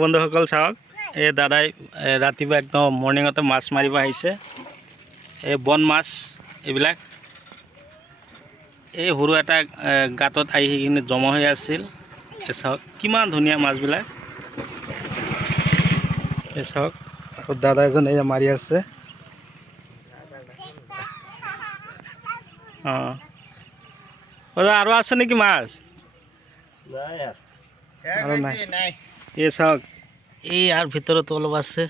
বন্ধুসকল চাওক, এই দাদাই ৰাতিপুৱা একদম মৰ্ণিঙতে মাছ মাৰিব আহিছে। এই বন মাছ এইবিলাক এই সৰু এটা গাঁতত আহি কিনে জমা হৈ আছিল। এই চাওক কিমান ধুনীয়া মাছবিলাক। এই চাওক দাদা এজন এয়া মাৰি আছে। অঁ আৰু আছে নেকি মাছ? আৰু নাই। এই চাওক এই আর ভিতরতো অলপ আছে।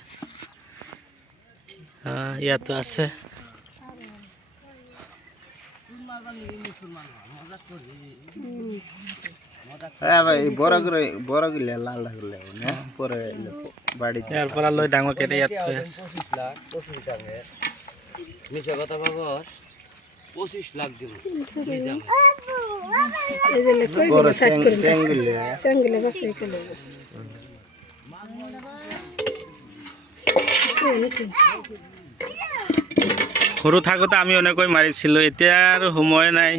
ইয়াতো আছে। ইয়াৰ পৰা লৈ ডাঙৰ কেইটা ইয়াত থৈ আছে। 25 লাখ দিব। সৰু থাকোঁতে আমি এনেকৈ মাৰিছিলোঁ, এতিয়া আৰু সময় নাই।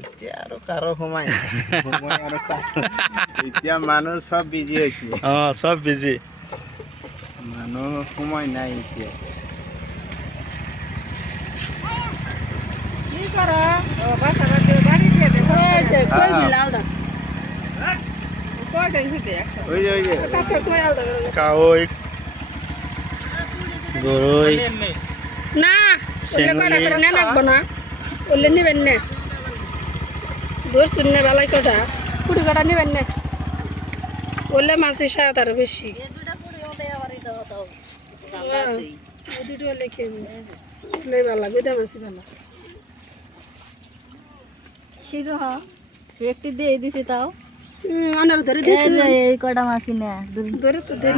এতিয়া আৰু কাৰো সময় নাই, এতিয়া মানুহ চব বিজি হৈছে। অঁ চব বিজি, মানুহ সময় নাই এতিয়া। কাৱৈ, গৰৈ, না লাগবো না বললে নিবেন না দূর শুননে বেলায় কটা কুড়ি কাটা নিবেন না বললে মাছের স্বাদ আরো বেশি। বেলা বেদা মাছি বেলা একটি দিয়ে দিছি তাও অনার ধরে দিছি এই কটা মাছি না ধরে তো দেন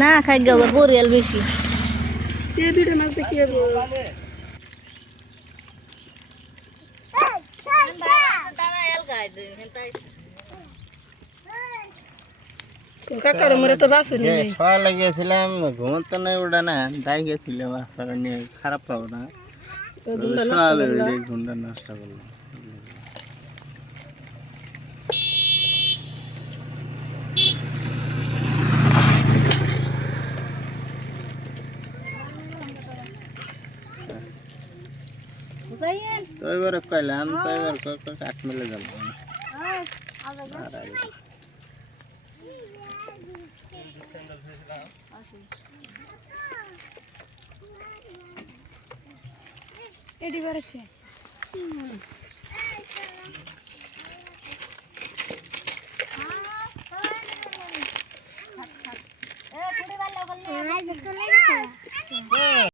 না খাই গেল বরিয়াল বেশি এই দুটো মাছ দেখিয়ে কাকার মরে তো বাসুনি নেই শোয়া লাগিয়েছিলাম, ঘুমোতে নাই ওটা না, ডাই গেছিলাম আসার নিয়ে খারাপ পাবো না। ঘুমটা নষ্ট করলাম। তো এবার কইলাম তো এবার কাঠ মেলে যাব। এডি বাড়ছে